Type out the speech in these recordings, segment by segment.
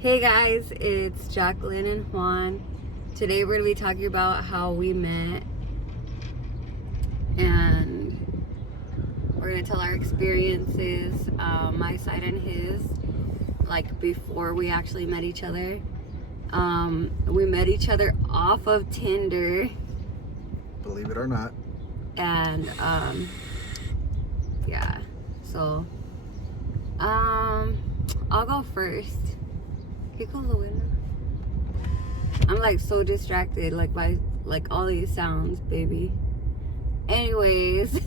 Hey guys, it's Jacqueline and Juan. Today we're going to be talking about how we met, and we're going to tell our experiences, my side and his, like before we actually met each other. We met each other off of Tinder. Believe it or not. And yeah, so I'll go first. Can you close the window? I'm like so distracted like by like all these sounds, baby. Anyways,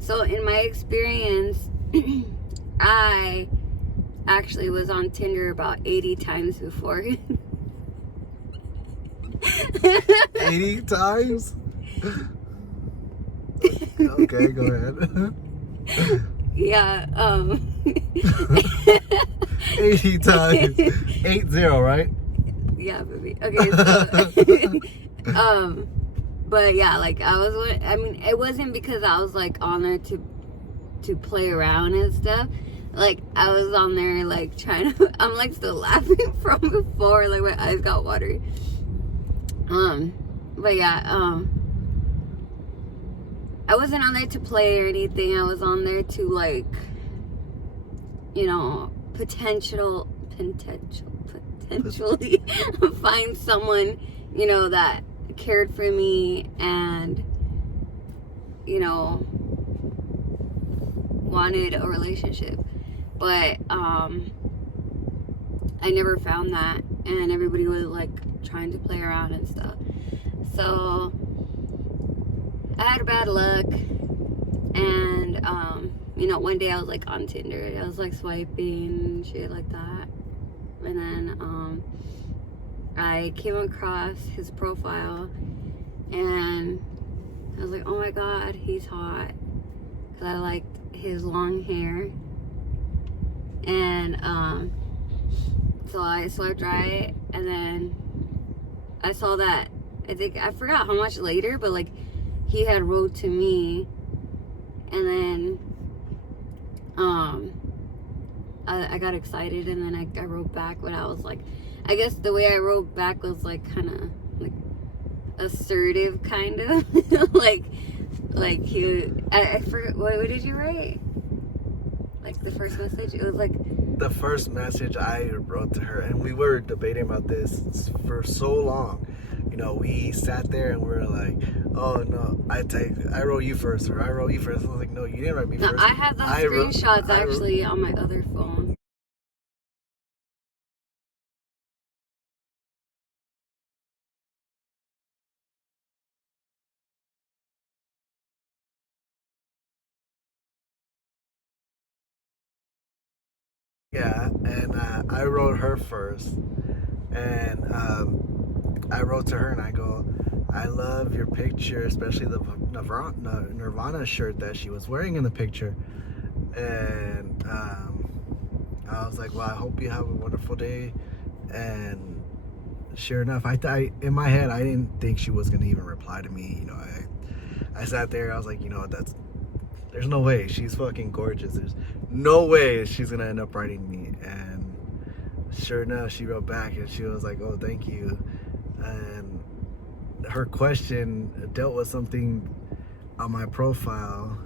so in my experience, I actually was on Tinder about 80 times before. 80 times? Okay, go ahead. Yeah, 80 times. 80, right? Yeah, baby. Okay, so but yeah, like I mean, it wasn't because I was like on there to play around and stuff. Like I was on there like trying to I'm like still laughing from before, like my eyes got watery. But yeah, I wasn't on there to play or anything. I was on there to like, you know, potentially find someone, you know, that cared for me and, you know, wanted a relationship. But I never found that, and everybody was like trying to play around and stuff. So I had bad luck, and you know, one day I was like on Tinder, I was like swiping shit like that, and then I came across his profile, and I was like, oh my god, he's hot, because I liked his long hair. And so I swiped right, and then I saw that, I forgot how much later, but like he had wrote to me, and then I got excited, and then I wrote back, but I was like, I guess the way I wrote back was like kind of like assertive, kind of like I forgot, what did you write? Like the first message, it was like The first message I wrote to her, and we were debating about this for so long. You know, we sat there and we were like, oh no, I wrote you first, or I wrote you first. I was like, no, you didn't write me no, first. I have the screenshots actually on my other phone. Yeah, and I wrote her first, and I wrote to her and I go, I love your picture, especially the Nirvana shirt that she was wearing in the picture. And I was like, well, I hope you have a wonderful day. And sure enough, in my head, I didn't think she was gonna even reply to me. You know, I sat there, I was like, you know what, there's no way, she's fucking gorgeous. There's no way she's gonna end up writing me. And sure enough, she wrote back and she was like, oh, thank you. And her question dealt with something on my profile.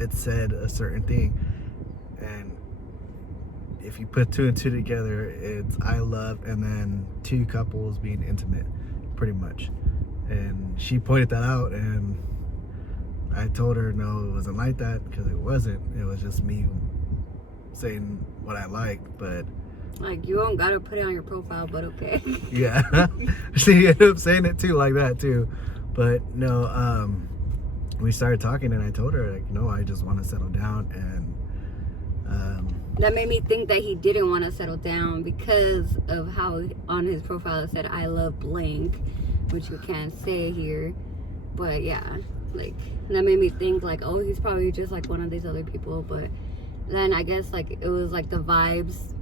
It said a certain thing, and if you put two and two together, it's I love and then two couples being intimate, pretty much. And she pointed that out, and I told her no, it wasn't like that, because it wasn't. It was just me saying what I liked. But Like, you don't gotta put it on your profile, but okay. yeah, she ended up saying it too, like that too. But no, we started talking, and I told her like, no, I just want to settle down. And that made me think that he didn't want to settle down because of how on his profile it said I love blank, which we can't say here. But yeah, like that made me think like, oh, he's probably just like one of these other people. But then I guess like it was like the vibes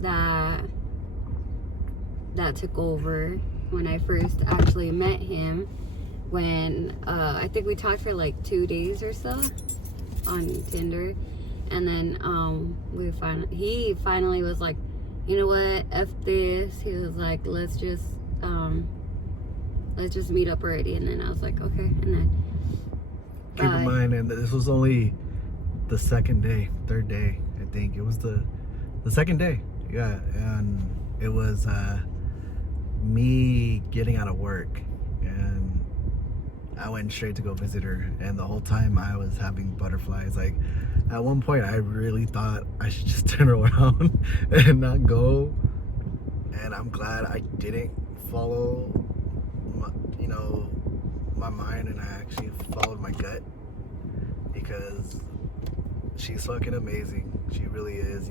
that took over when I first actually met him, when I think we talked for like 2 days or so on Tinder. And then he finally was like, you know what, F this. He was like, let's just meet up already. And then I was like, okay. And then keep in mind, and this was only the third day, I think. It was the second day. Yeah, and it was me getting out of work, and I went straight to go visit her, and the whole time I was having butterflies. Like, at one point I really thought I should just turn around and not go, and I'm glad I didn't follow my mind, and I actually followed my gut, because she's fucking amazing. She really is.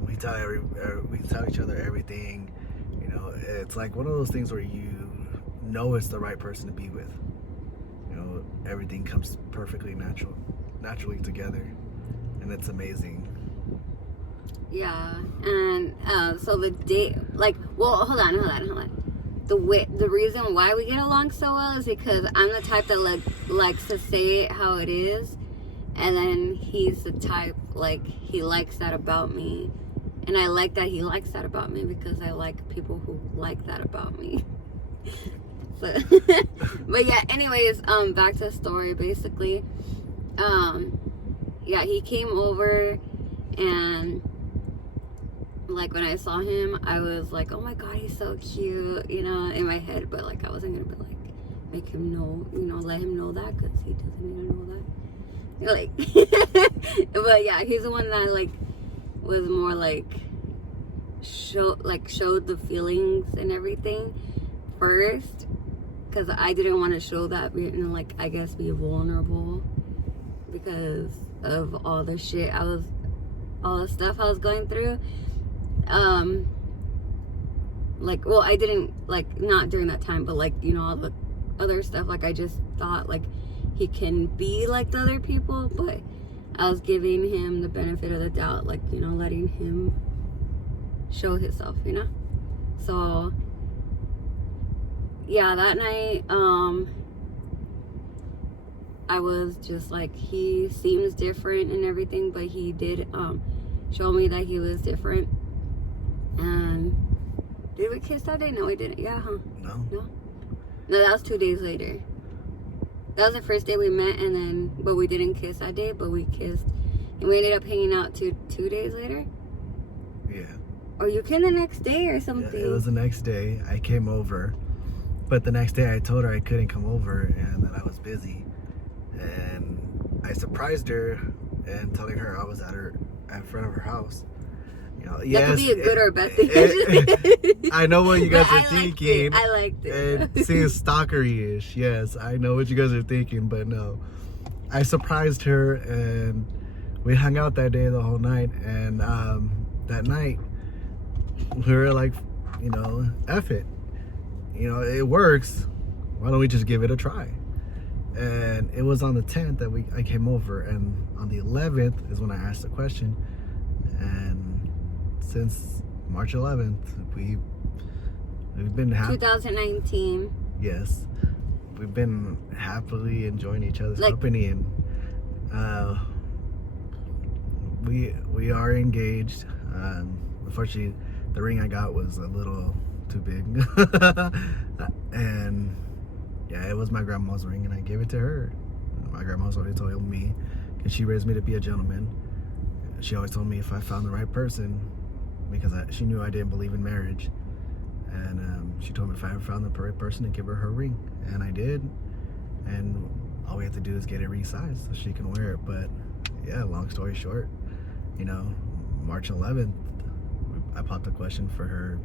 We tell each other everything. It's like one of those things where it's the right person to be with. Everything comes perfectly naturally together, and it's amazing. Yeah, and so the day, hold on. The reason why we get along so well is because I'm the type that likes to say it how it is, and then he's the type, he likes that about me, and I like that he likes that about me, because I like people who like that about me. So, but yeah, anyways, back to the story, basically. Yeah, he came over, and when I saw him, I was like, oh my god, he's so cute, in my head, but I wasn't gonna be make him know, let him know that, because he doesn't need to know that. But yeah, he's the one that was more showed the feelings and everything first, because I didn't want to show that, I guess be vulnerable, because of all the shit all the stuff I was going through. I didn't, not during that time, but all the other stuff, I just thought he can be like the other people, but I was giving him the benefit of the doubt, letting him show himself, so yeah, that night, I was just he seems different and everything, but he did show me that he was different. And did we kiss that day? No, we didn't. Yeah, huh? No, that was 2 days later. That was the first day we met, but we didn't kiss that day, but we kissed, and we ended up hanging out 2 days later. Yeah. Or you came the next day or something. Yeah, it was the next day. I came over, but the next day I told her I couldn't come over and that I was busy, and I surprised her and telling her I was in front of her house. That could be a good or a bad thing. I know what you guys are thinking. I liked it. It seems stalkery-ish. Yes, I know what you guys are thinking, but no. I surprised her, and we hung out that day the whole night, and that night we were F it. It works. Why don't we just give it a try? And it was on the 10th that I came over, and on the 11th is when I asked the question, and since March 11th, we've been 2019. Yes, we've been happily enjoying each other's company, and we are engaged. Unfortunately, the ring I got was a little too big, and yeah, it was my grandma's ring, and I gave it to her. My grandma's always told me, because she raised me to be a gentleman. She always told me if I found the right person, because she knew I didn't believe in marriage, and she told me if I ever found the right person to give her ring, and I did, and all we have to do is get it resized so she can wear it. But yeah, long story short, March 11th, I popped a question for her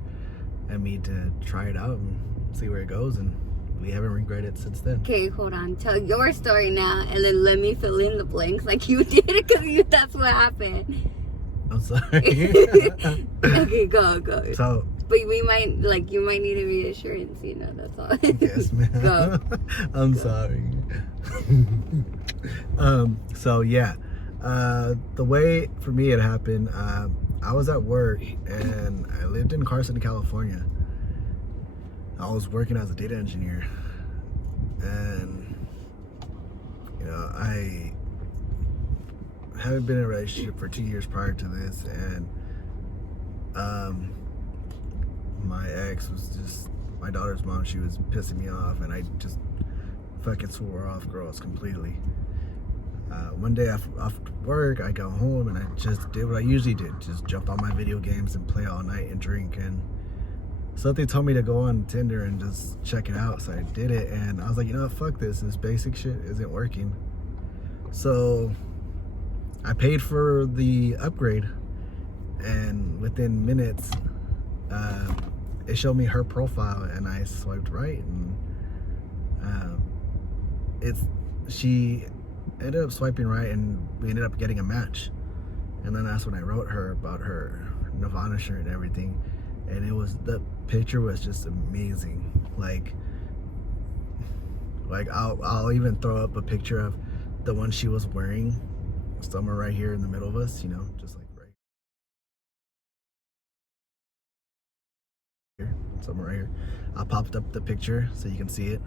and me to try it out and see where it goes, and we haven't regretted it since then. Okay, hold on. Tell your story now, and then let me fill in the blanks like you did, because that's what happened. I'm sorry. Okay, go. So, but you might need a reassurance, that's all. Yes, ma'am. Go. I'm sorry. So yeah, the way for me it happened, I was at work, and I lived in Carson, California. I was working as a data engineer, and haven't been in a relationship for 2 years prior to this, and my ex was just my daughter's mom. She was pissing me off, and I just fucking swore off girls completely. One day after work, I go home and I just did what I usually did, just jumped on my video games and play all night and drink. And something told me to go on Tinder and just check it out, so I did it. And I was like, you know what, fuck this basic shit isn't working. So I paid for the upgrade, and within minutes it showed me her profile, and I swiped right, and she ended up swiping right, and we ended up getting a match. And then that's when I wrote her about her Nirvana shirt and everything, and the picture was just amazing. Like I'll even throw up a picture of the one she was wearing somewhere right here in the middle of us, just like right here, somewhere right here. I popped up the picture so you can see it.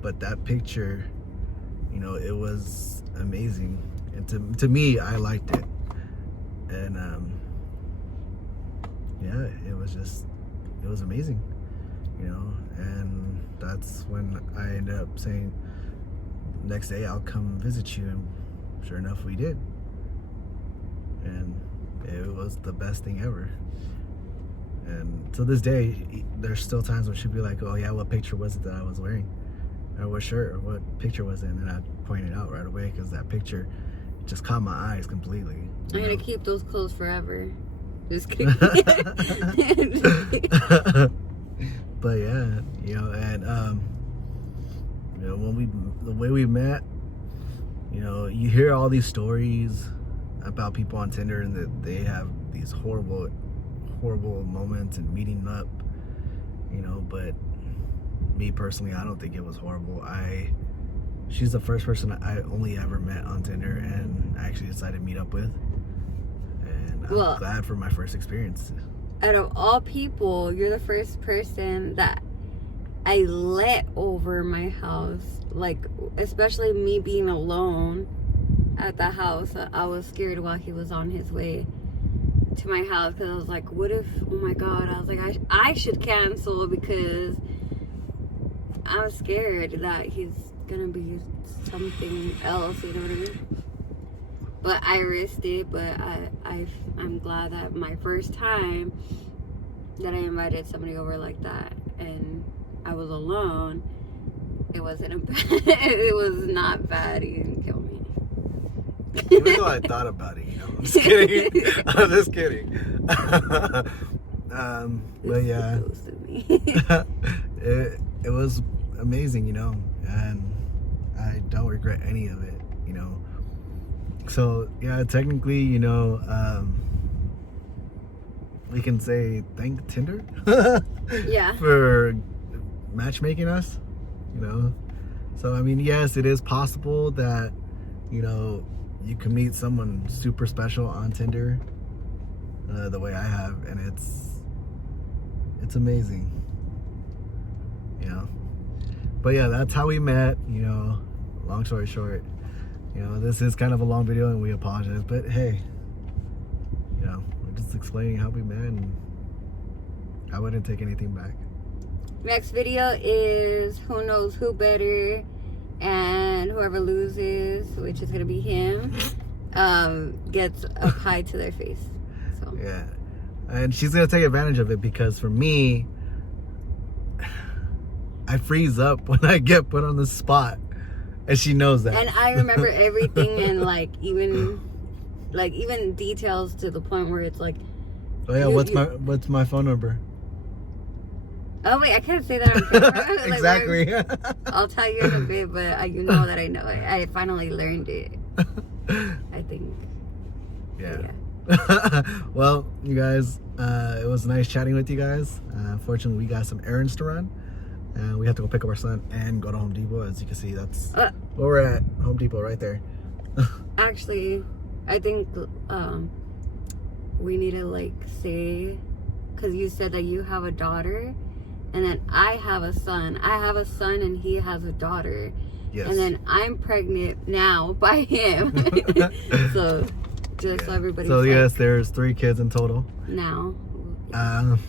But that picture, it was amazing, and to me, I liked it. And yeah, it was amazing, and that's when I ended up saying, next day I'll come visit you, and sure enough we did, and it was the best thing ever. And to this day, there's still times when she'd be like, oh yeah, what picture was it that I was wearing, or what shirt, or what picture was it, and I point it out right away, because that picture just caught my eyes completely. I'm gonna keep those clothes forever. Just kidding. But yeah, and the way we met, you hear all these stories about people on Tinder, and that they have these horrible moments and meeting up, but me personally, I don't think it was horrible. She's the first person I only ever met on Tinder, and I actually decided to meet up with, and I'm glad for my first experience. Out of all people, you're the first person that I let over my house, like, especially me being alone at the house. I was scared while he was on his way to my house, because I was like, what if, oh my god, I was like, I should cancel, because I'm scared that he's gonna be something else, you know what I mean? But I risked it. But I'm glad that my first time that I invited somebody over like that, and I was alone, it wasn't it was not bad. He didn't kill me. Even though I thought about it, I'm just kidding. I'm just kidding. But yeah, it was amazing, and I don't regret any of it, So yeah, technically, we can say thank Tinder Yeah, for matchmaking us, So I mean, yes, it is possible that you can meet someone super special on Tinder, the way I have, and it's amazing, But yeah, that's how we met. Long story short, this is kind of a long video, and we apologize, but hey, we're just explaining how we met, and I wouldn't take anything back. next video is who knows who better, and whoever loses, which is gonna be him, gets a pie to their face. So yeah, and she's gonna take advantage of it, because for me, I freeze up when I get put on the spot, and she knows that. And I remember everything, and even details, to the point where it's like, oh yeah, what's my phone number? Oh wait, I can't say that on camera. Exactly. I'll tell you in a bit, but you know that I know it. I finally learned it, I think. Yeah. Yeah. Well, you guys, it was nice chatting with you guys. Unfortunately, we got some errands to run. We have to go pick up our son and go to Home Depot. As you can see, that's where we're at. Home Depot right there. Actually, I think we need to say, because you said that you have a daughter, and then I have a son. I have a son and he has a daughter. Yes. And then I'm pregnant now by him. So just so everybody's So like, yes, there's 3 kids in total. now. Um,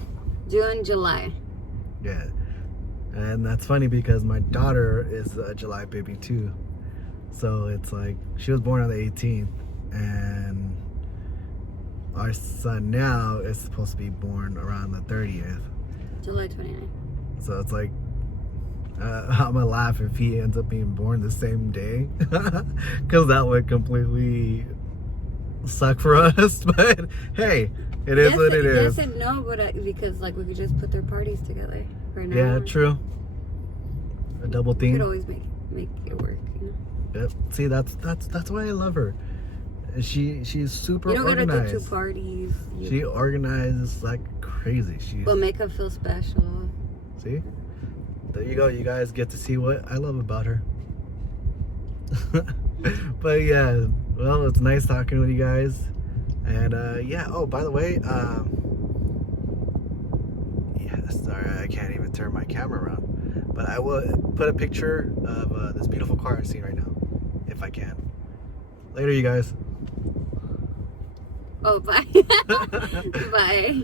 June, July. yeah. And that's funny because my daughter is a July baby too. So it's like she was born on the 18th, and our son now is supposed to be born around the 30th. July 29th. So it's like I'm gonna laugh if he ends up being born the same day, because that would completely suck for us. But hey, it is what it is. Yes and no, but because like we could just put their parties together right now. Yeah, true. A double We theme. could always make it work, you know. Yep. See, that's why I love her. She's super You don't organized. gotta do 2 parties. She organizes like crazy. But make her feel special. See? There you go. You guys get to see what I love about her. But yeah, well, it's nice talking with you guys. And yeah, oh, by the way, yeah, sorry, I can't even turn my camera around. But I will put a picture of this beautiful car I'm seeing right now, if I can. Later, you guys. Oh, bye. Bye.